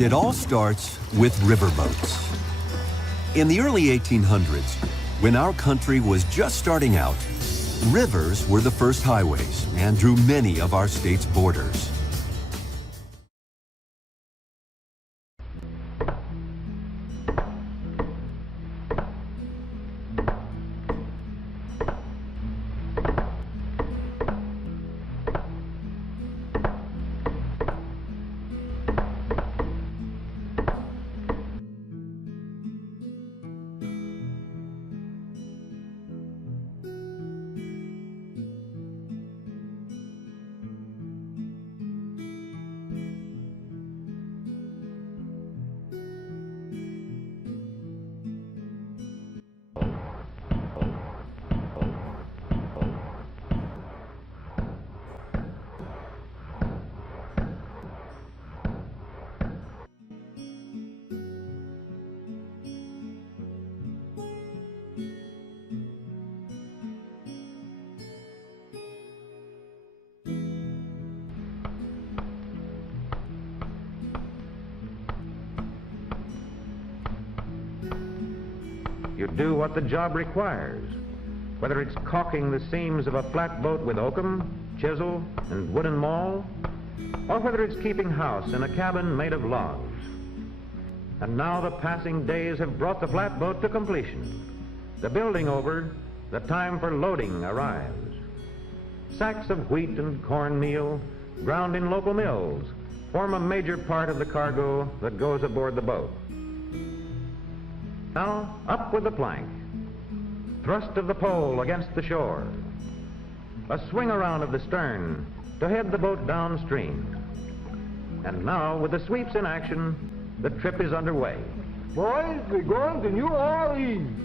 It all starts with riverboats. In the early 1800s, when our country was just starting out, rivers were the first highways and drew many of our state's borders. You do what the job requires, whether it's caulking the seams of a flatboat with oakum, chisel, and wooden maul, or whether it's keeping house in a cabin made of logs. And now the passing days have brought the flatboat to completion. The building over, the time for loading arrives. Sacks of wheat and cornmeal, ground in local mills, form a major part of the cargo that goes aboard the boat. Now, up with the plank. Thrust of the pole against the shore. A swing around of the stern to head the boat downstream. And now, with the sweeps in action, the trip is underway. Boys, we're going to New Orleans.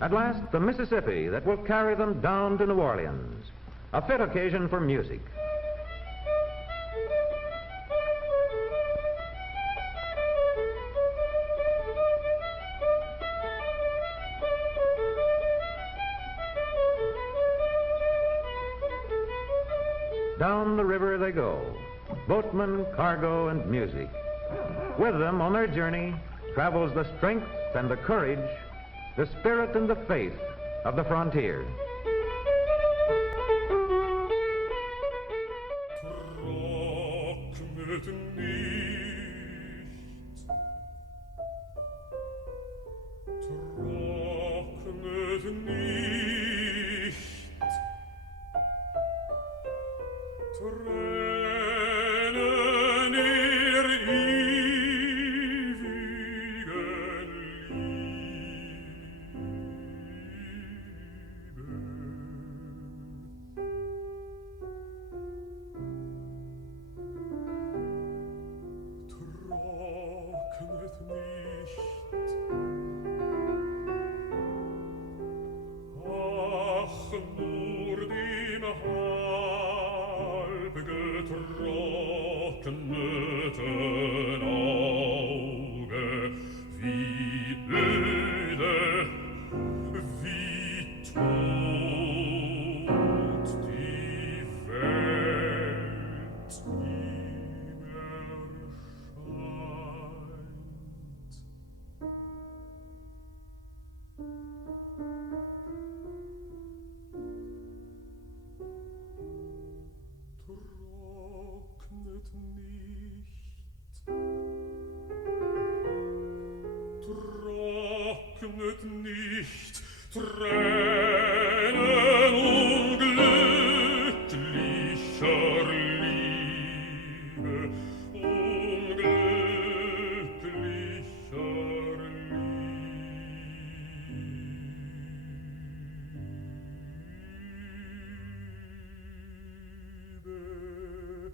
At last, the Mississippi that will carry them down to New Orleans, a fit occasion for music. Down the river they go, boatmen, cargo, and music. With them on their journey travels the strength and the courage, the spirit and the faith of the frontier. Trocknet nicht Tränen unglücklicher Liebe, unglücklicher Liebe,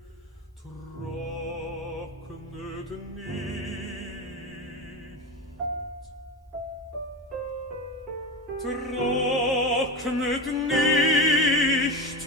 trocknet nicht. Trocknet nicht,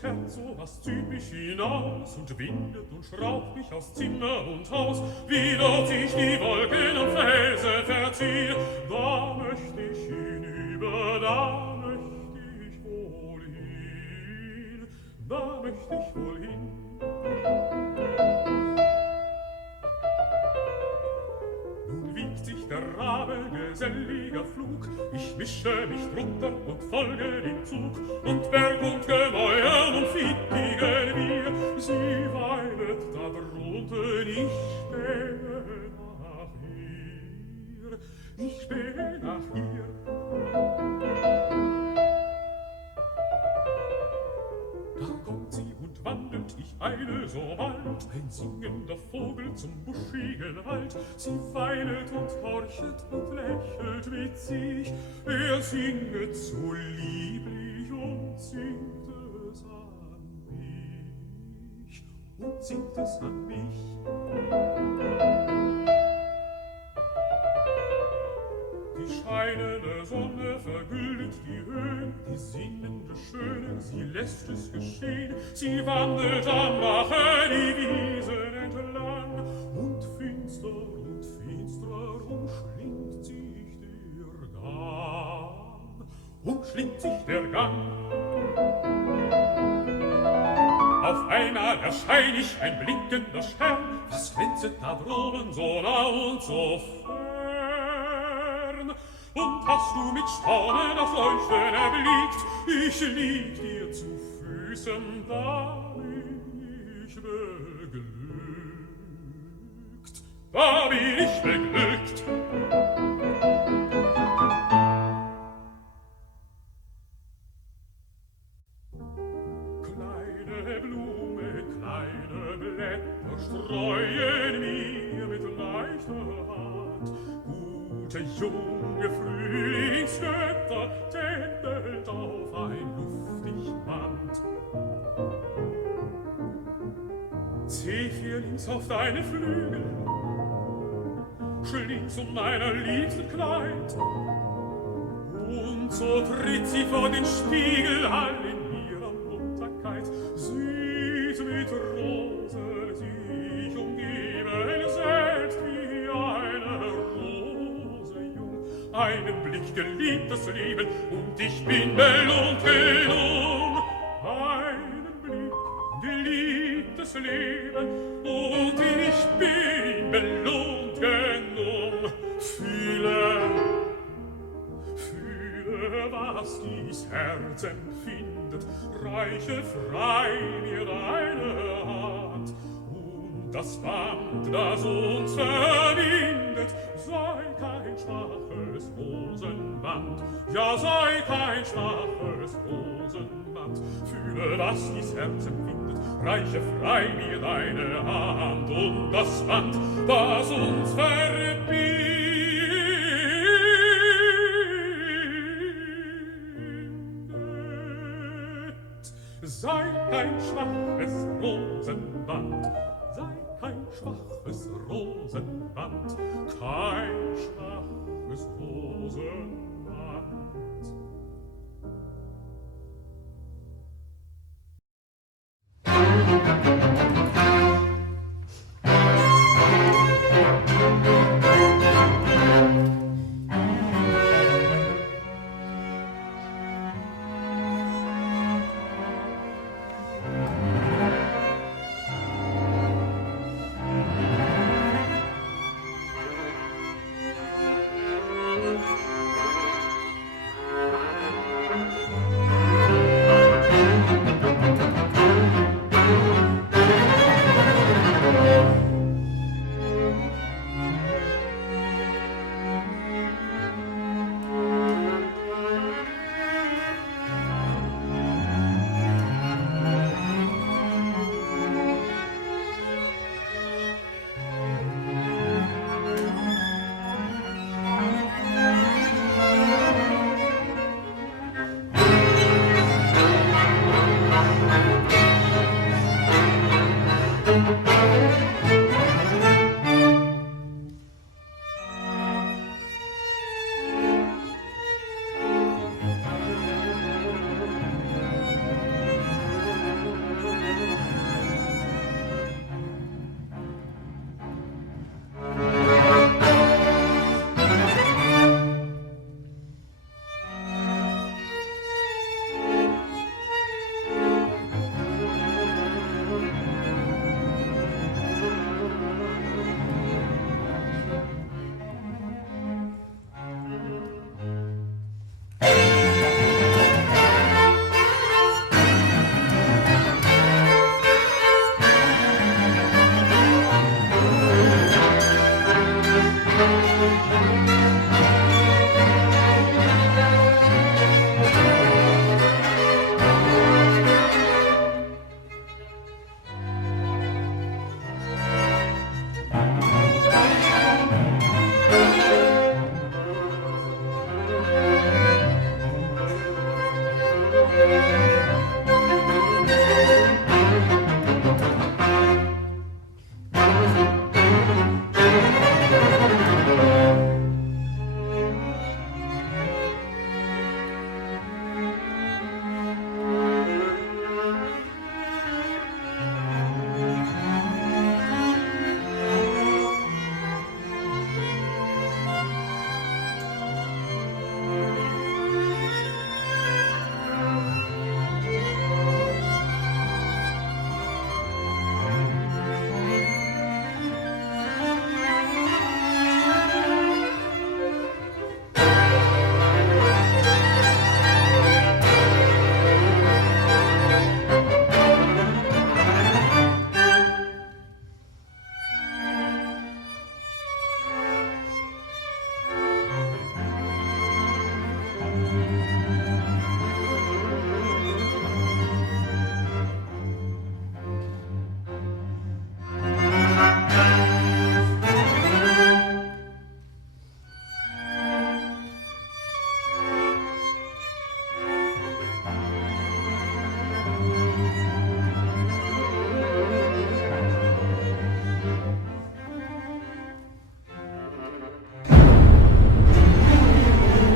das Herz so was zieht mich hinaus und windet und schraubt mich aus Zimmer und Haus, wie dort sich die Wolken und Felsen verziehen. Da möchte ich hinüber, da möchte ich wohl hin, da möchte ich wohl hin. Nun wiegt sich der Rabe geselliger Flug, ich mische mich drunter und folge dem Zug, und Berg und Gemäuer und fittigen wir, sie weilet da drunten, ich spähe nach ihr, ich spähe nach ihr. Da kommt sie und wandelt, ich eile so bald, ein singender Vogel zum buschigen Wald. Sie weilet und horchet und lächelt mit sich, er singet so lieblich und singt es an mich, und singt es an mich. Die scheinende Sonne vergüldet die Höhen, die singende Schöne, sie lässt es geschehen. Sie wandelt am Bache die Wiesen entlang, und finsterer umschlingt sich der Gang, umschlingt sich der Gang. Auf einmal erschein ich, ein blinkender Stern, was glänzet da droben so nah und so fern? Und hast du mit Staunen das Leuchten erblickt, ich lieg dir zu Füßen, da bin ich beglückt, da bin ich beglückt. Kleine Blume, kleine Blätter streuen mir mit leichter Hand, gute junge Frühlingsgötter tändelt auf ein luftig Band. Zephyr links auf deine Flügel, schlingst um meiner Liebsten Kleid, und so tritt sie vor den Spiegel all in ihrer Munterkeit, sieht mit Rosen sich umgeben, selbst wie eine Rose jung. Einen Blick geliebtes Leben, und ich bin belohnt genug. Einen Blick geliebtes Leben, und ich bin belohnt genug. Fühle, was dies Herz empfindet, reiche frei mir deine Hand, und das Band, das uns verbindet, sei kein schwaches Rosenband, ja, sei kein schwaches Rosenband. Fühle, was dies Herz empfindet, reiche frei mir deine Hand, und das Band, das uns verbindet, sei kein schwaches Rosenband, sei kein schwaches Rosenband, kein schwaches Rosenband.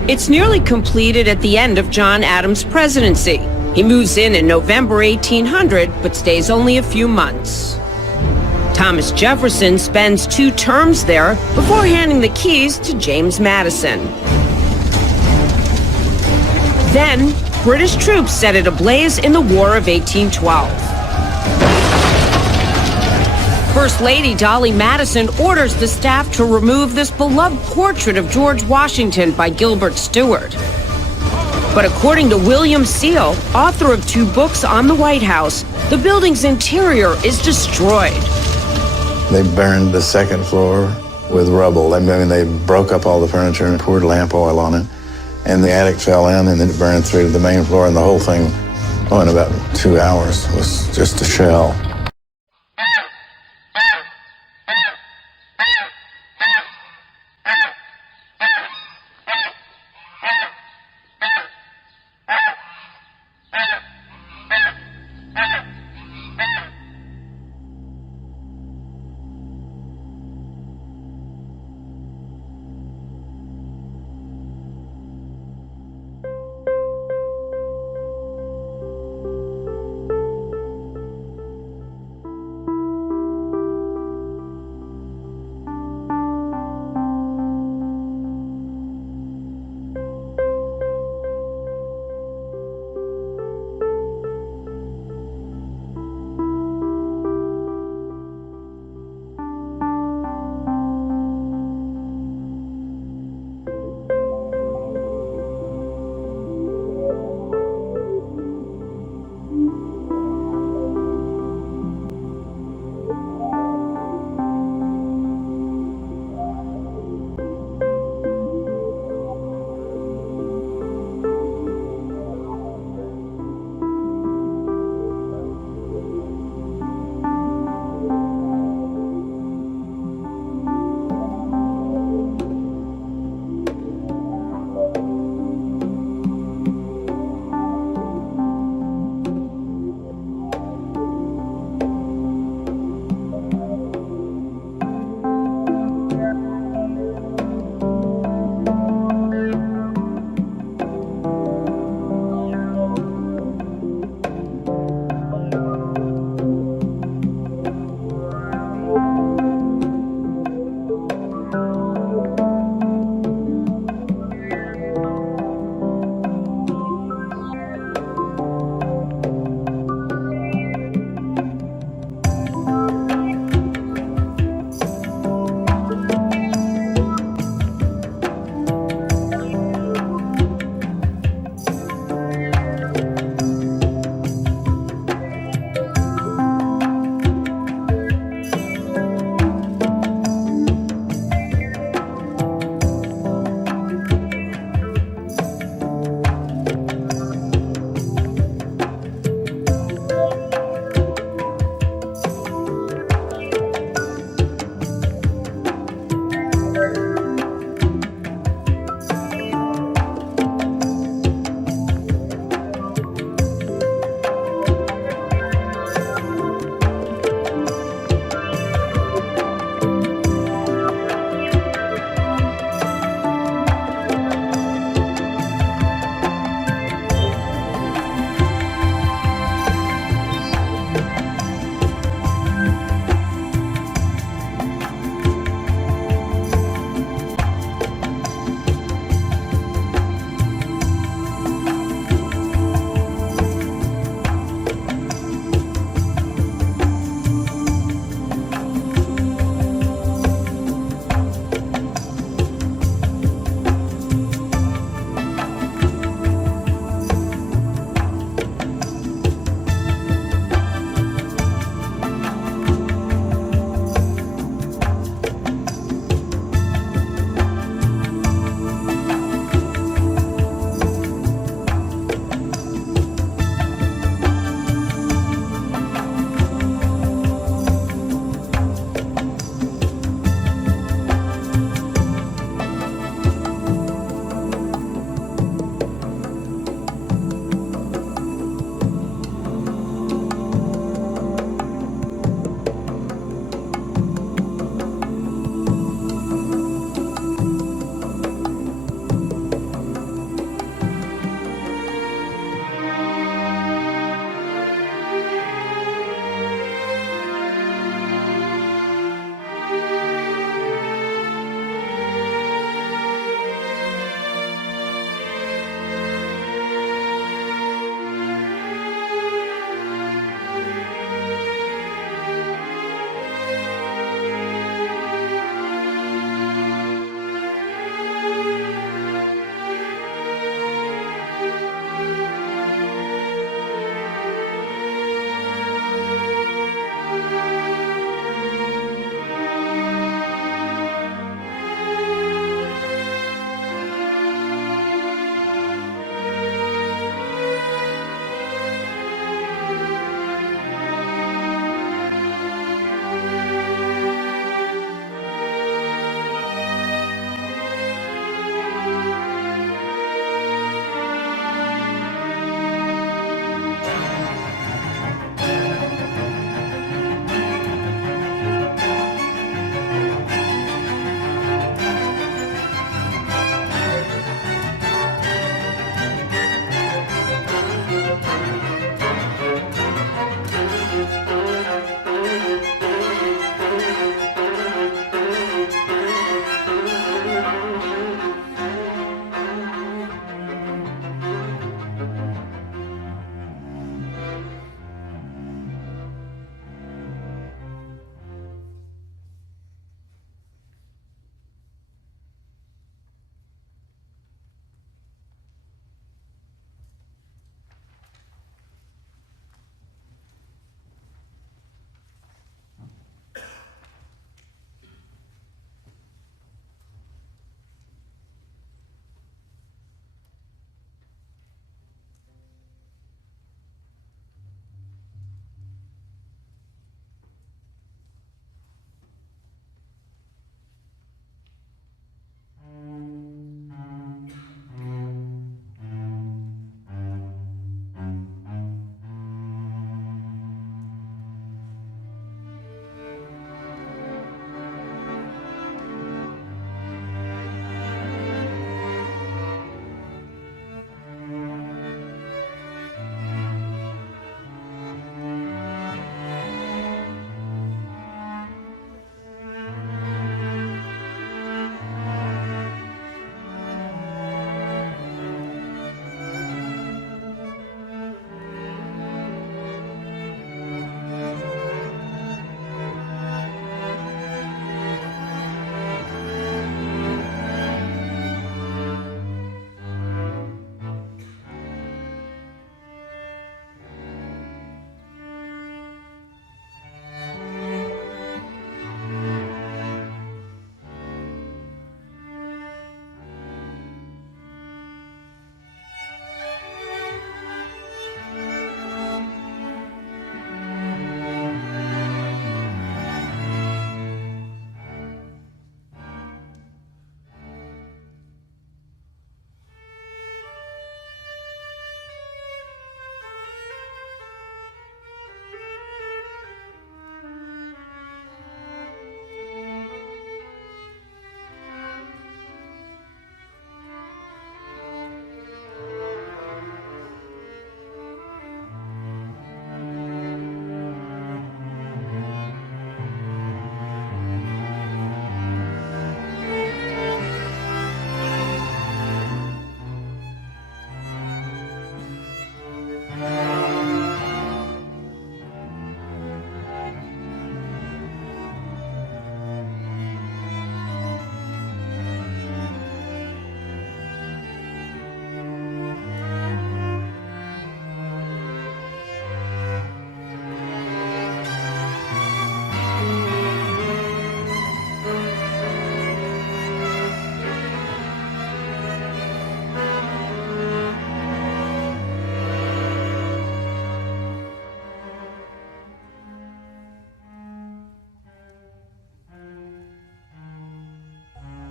It's nearly completed at the end of John Adams' presidency. He moves in November 1800, but stays only a few months. Thomas Jefferson spends 2 terms there before handing the keys to James Madison. Then, British troops set it ablaze in the War of 1812. First Lady Dolly Madison orders the staff to remove this beloved portrait of George Washington by Gilbert Stuart. But according to William Seal, author of 2 books on the White House, the building's interior is destroyed. They burned the second floor with rubble. They broke up all the furniture and poured lamp oil on it. And the attic fell in, and then it burned through to the main floor, and the whole thing, in about 2 hours, was just a shell.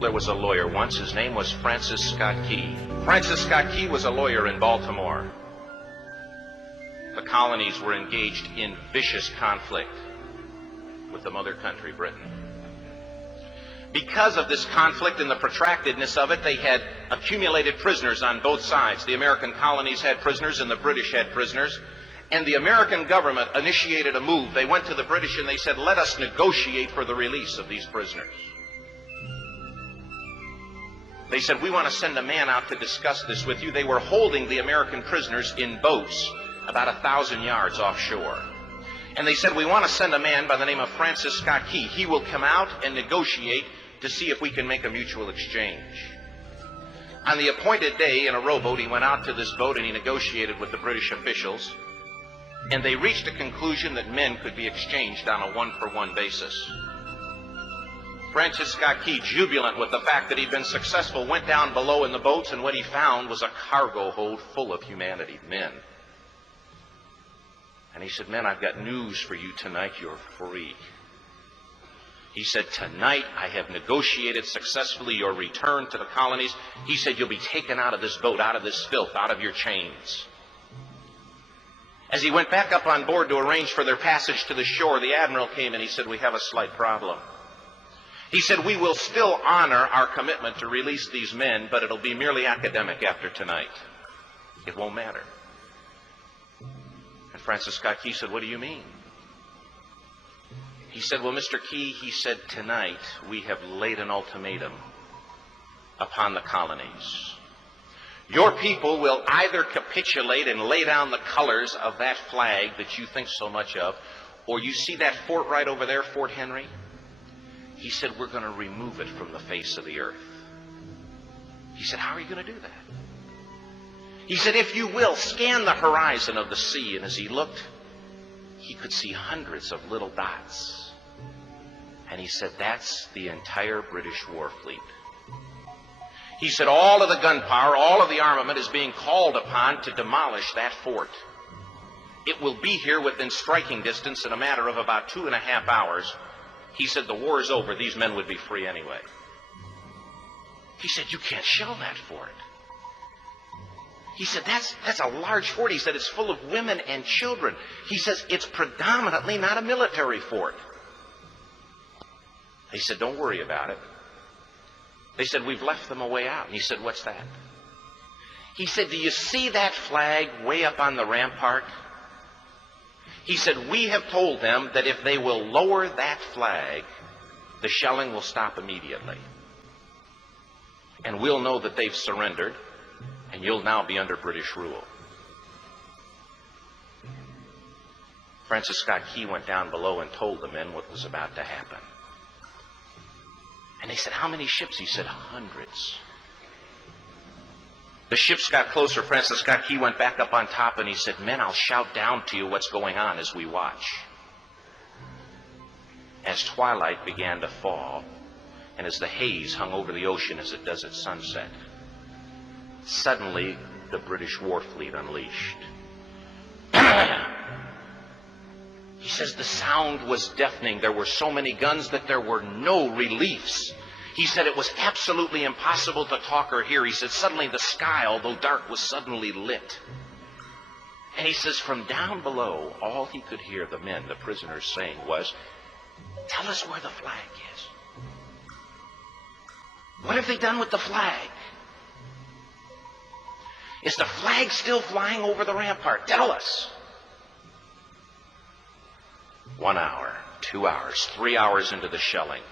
There was a lawyer once. His name was Francis Scott Key. Francis Scott Key was a lawyer in Baltimore. The colonies were engaged in vicious conflict with the mother country, Britain. Because of this conflict and the protractedness of it, they had accumulated prisoners on both sides. The American colonies had prisoners and the British had prisoners. And the American government initiated a move. They went to the British and they said, let us negotiate for the release of these prisoners. They said, we want to send a man out to discuss this with you. They were holding the American prisoners in boats about 1,000 yards offshore. And they said, we want to send a man by the name of Francis Scott Key. He will come out and negotiate to see if we can make a mutual exchange. On the appointed day, in a rowboat, he went out to this boat and he negotiated with the British officials. And they reached a conclusion that men could be exchanged on a one-for-one basis. Francis Scott Key, jubilant with the fact that he'd been successful, went down below in the boats, and what he found was a cargo hold full of humanity, men. And he said, men, I've got news for you tonight. You're free. He said, tonight I have negotiated successfully your return to the colonies. He said, you'll be taken out of this boat, out of this filth, out of your chains. As he went back up on board to arrange for their passage to the shore, the admiral came and he said, we have a slight problem. He said, we will still honor our commitment to release these men, but it'll be merely academic after tonight. It won't matter. And Francis Scott Key said, what do you mean? He said, well, Mr. Key, he said, tonight we have laid an ultimatum upon the colonies. Your people will either capitulate and lay down the colors of that flag that you think so much of, or you see that fort right over there, Fort Henry? He said, we're going to remove it from the face of the earth. He said, how are you going to do that? He said, if you will, scan the horizon of the sea. And as he looked, he could see hundreds of little dots. And he said, that's the entire British war fleet. He said, all of the gunpowder, all of the armament is being called upon to demolish that fort. It will be here within striking distance in a matter of about 2.5 hours. He said, the war is over. These men would be free anyway. He said, you can't shell that fort. He said, that's a large fort. He said, it's full of women and children. He says, it's predominantly not a military fort. He said, don't worry about it. They said, we've left them a way out. And he said, what's that? He said, do you see that flag way up on the rampart? He said, we have told them that if they will lower that flag, the shelling will stop immediately. And we'll know that they've surrendered, and you'll now be under British rule. Francis Scott Key went down below and told the men what was about to happen. And they said, how many ships? He said, hundreds. The ships got closer. Francis Scott Key went back up on top and he said, men, I'll shout down to you what's going on as we watch. As twilight began to fall, and as the haze hung over the ocean as it does at sunset, suddenly the British war fleet unleashed. He says the sound was deafening. There were so many guns that there were no reliefs. He said it was absolutely impossible to talk or hear. He said suddenly the sky, although dark, was suddenly lit. And he says from down below, all he could hear the men, the prisoners, saying was, tell us where the flag is. What have they done with the flag? Is the flag still flying over the rampart? Tell us. 1 hour, 2 hours, 3 hours into the shelling.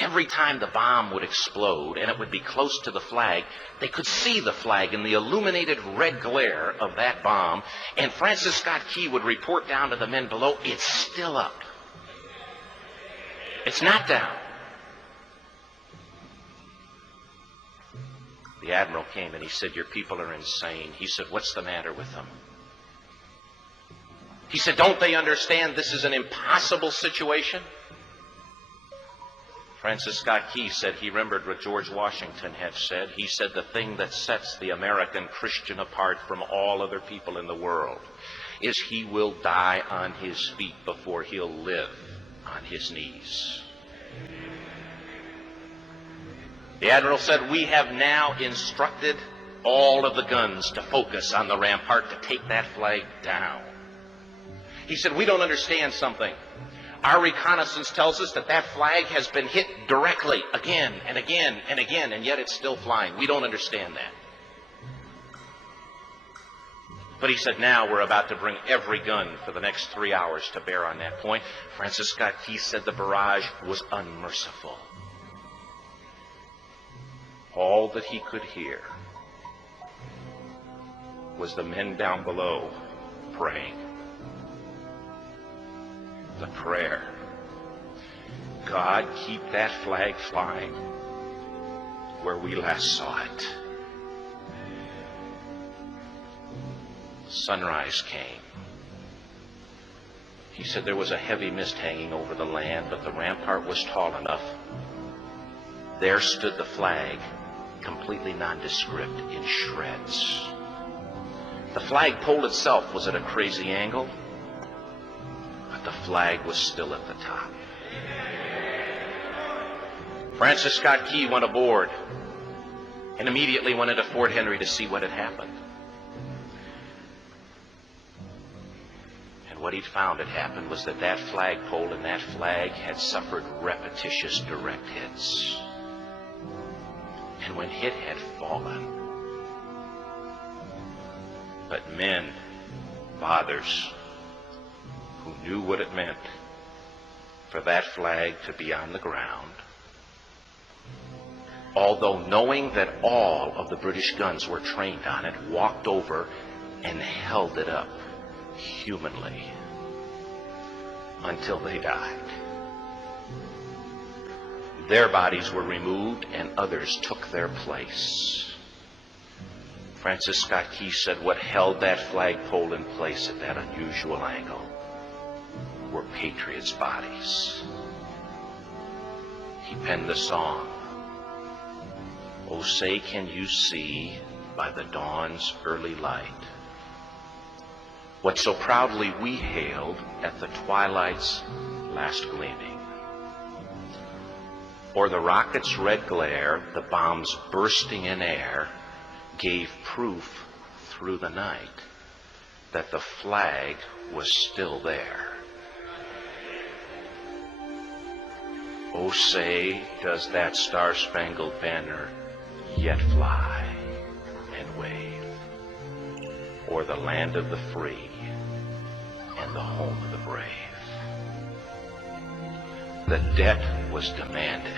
Every time the bomb would explode and it would be close to the flag, they could see the flag in the illuminated red glare of that bomb. And Francis Scott Key would report down to the men below, it's still up. It's not down. The admiral came and he said, your people are insane. He said, what's the matter with them? He said, don't they understand this is an impossible situation? Francis Scott Key said he remembered what George Washington had said. He said the thing that sets the American Christian apart from all other people in the world is he will die on his feet before he'll live on his knees. The admiral said, "We have now instructed all of the guns to focus on the rampart to take that flag down." He said, "We don't understand something. Our reconnaissance tells us that that flag has been hit directly again and again and again, and yet it's still flying. We don't understand that." But he said, "Now we're about to bring every gun for the next 3 hours to bear on that point." Francis Scott Key said the barrage was unmerciful. All that he could hear was the men down below praying. The prayer, "God, keep that flag flying where we last saw it." Sunrise came. He said there was a heavy mist hanging over the land, but the rampart was tall enough. There stood the flag, completely nondescript, in shreds. The flagpole itself was at a crazy angle, but the flag was still at the top. Francis Scott Key went aboard and immediately went into Fort Henry to see what had happened. And what he'd found had happened was that that flagpole and that flag had suffered repetitious direct hits. And when it had fallen, but men, fathers, who knew what it meant for that flag to be on the ground, although knowing that all of the British guns were trained on it, walked over and held it up humanly until they died. Their bodies were removed and others took their place. Francis Scott Key said what held that flagpole in place at that unusual angle were patriots' bodies. He penned the song, "Oh, say can you see by the dawn's early light what so proudly we hailed at the twilight's last gleaming. Or the rocket's red glare, the bombs bursting in air, gave proof through the night that the flag was still there. Oh, say, does that star-spangled banner yet fly and wave o'er the land of the free and the home of the brave?" The debt was demanded.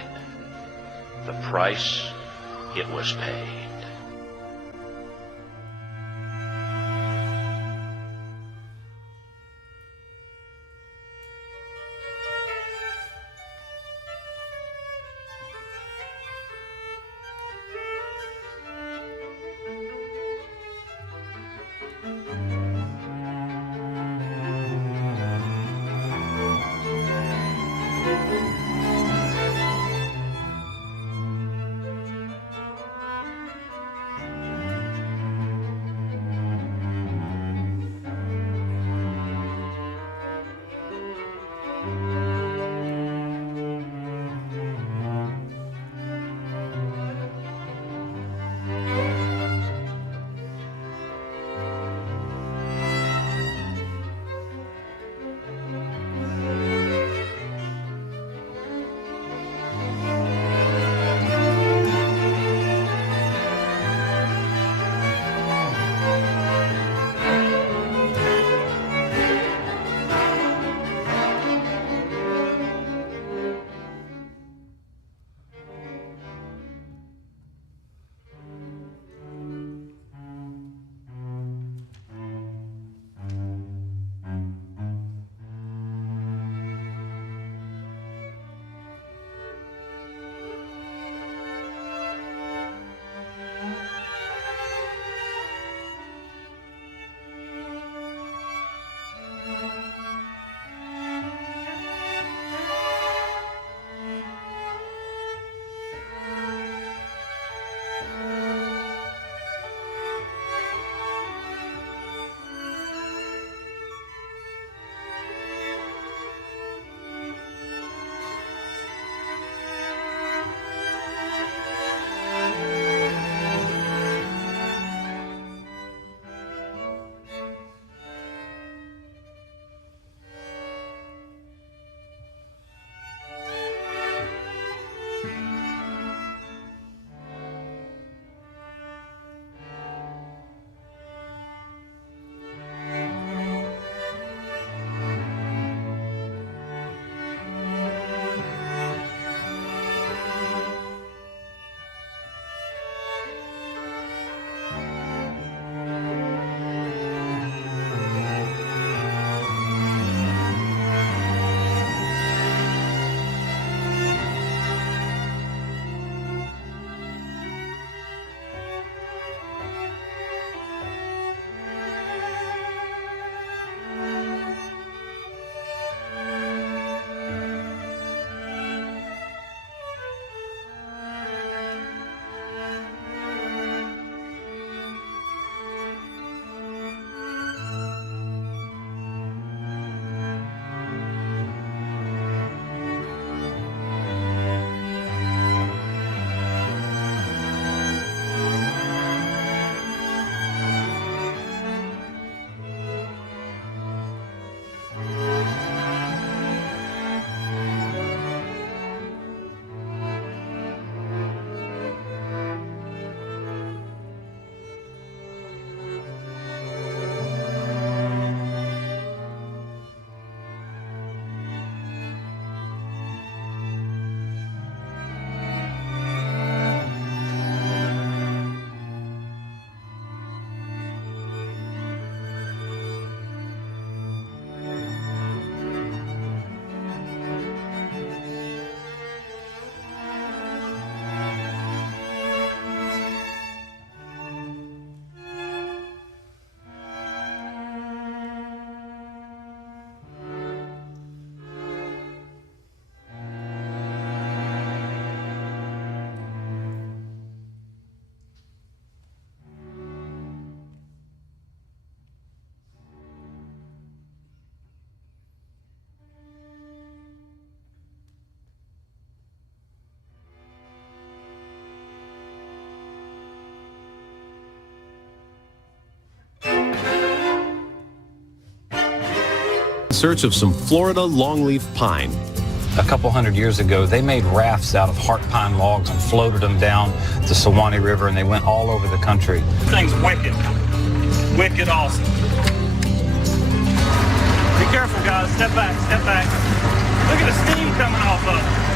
The price, it was paid. search of some Florida longleaf pine. A couple hundred years ago, they made rafts out of heart pine logs and floated them down the Suwannee River, and they went all over the country. This thing's wicked. Wicked awesome. Be careful, guys. Step back, step back. Look at the steam coming off of it.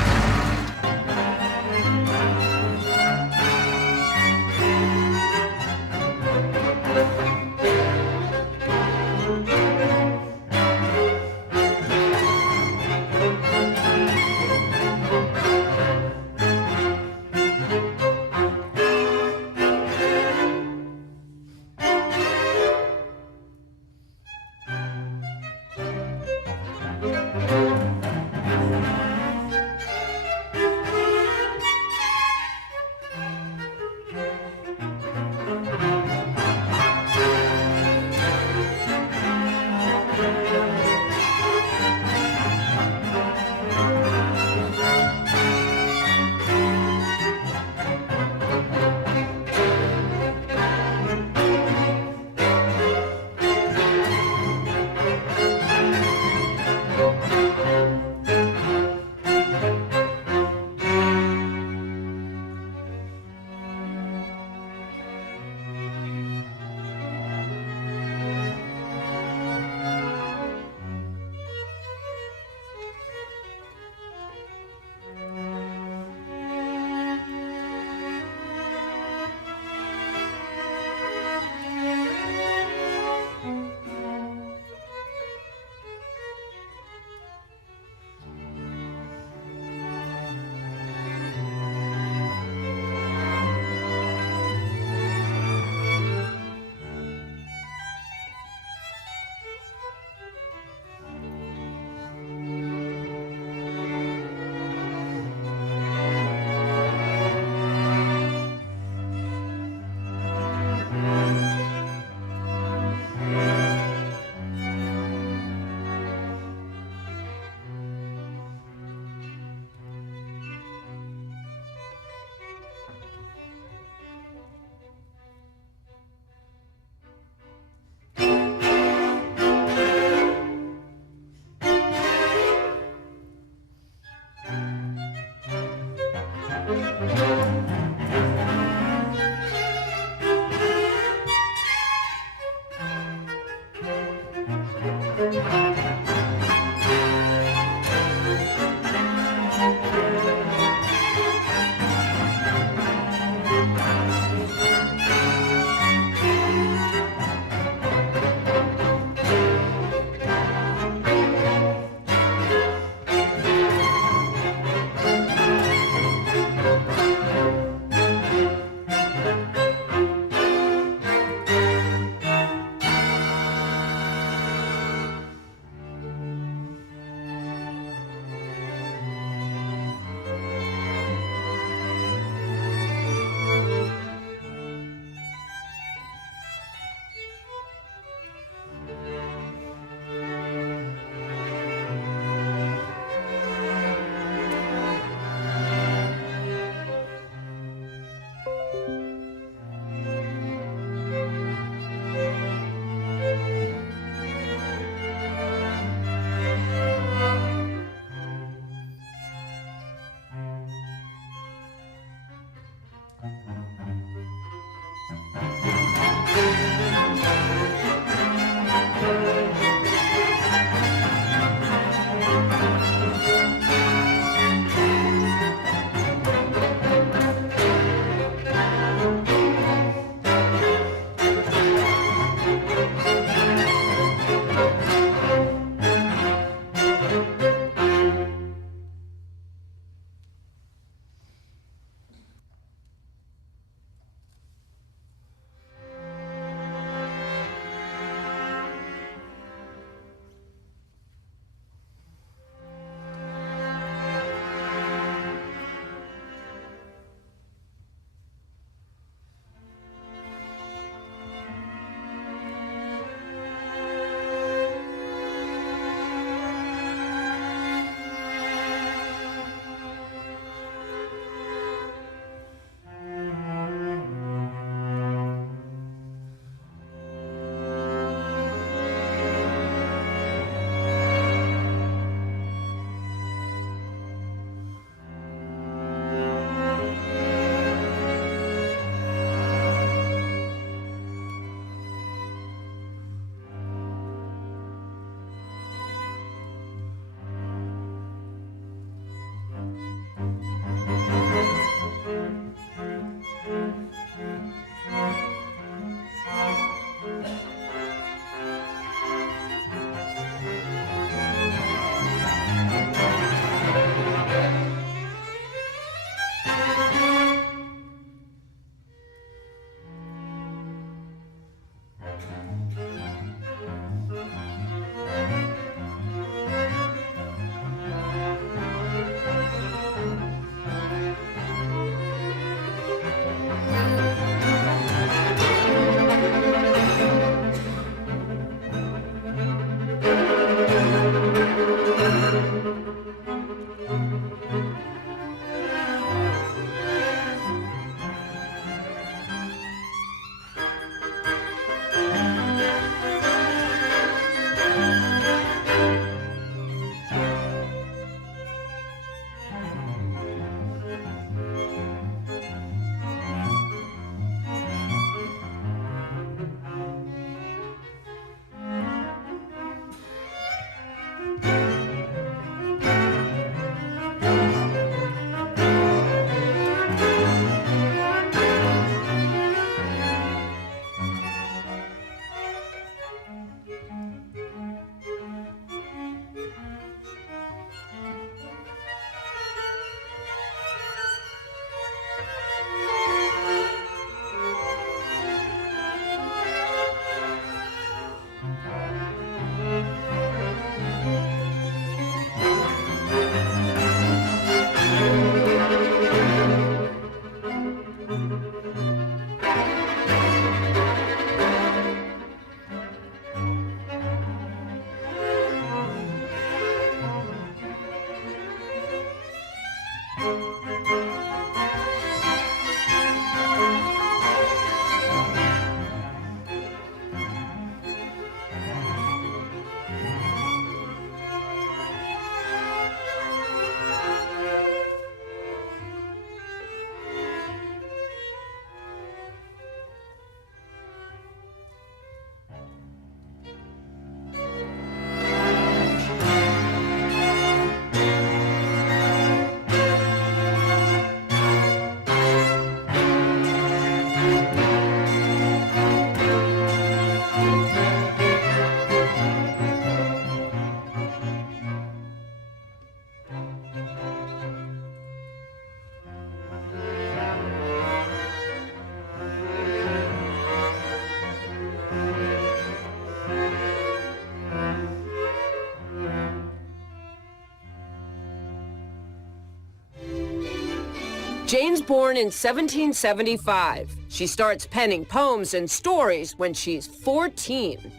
Jane's born in 1775. She starts penning poems and stories when she's 14.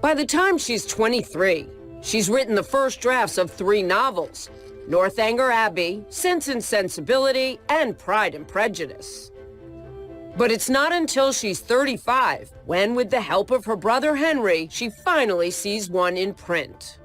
By the time she's 23, she's written the first drafts of 3 novels: Northanger Abbey, Sense and Sensibility, and Pride and Prejudice. But it's not until she's 35 when, with the help of her brother Henry, she finally sees one in print.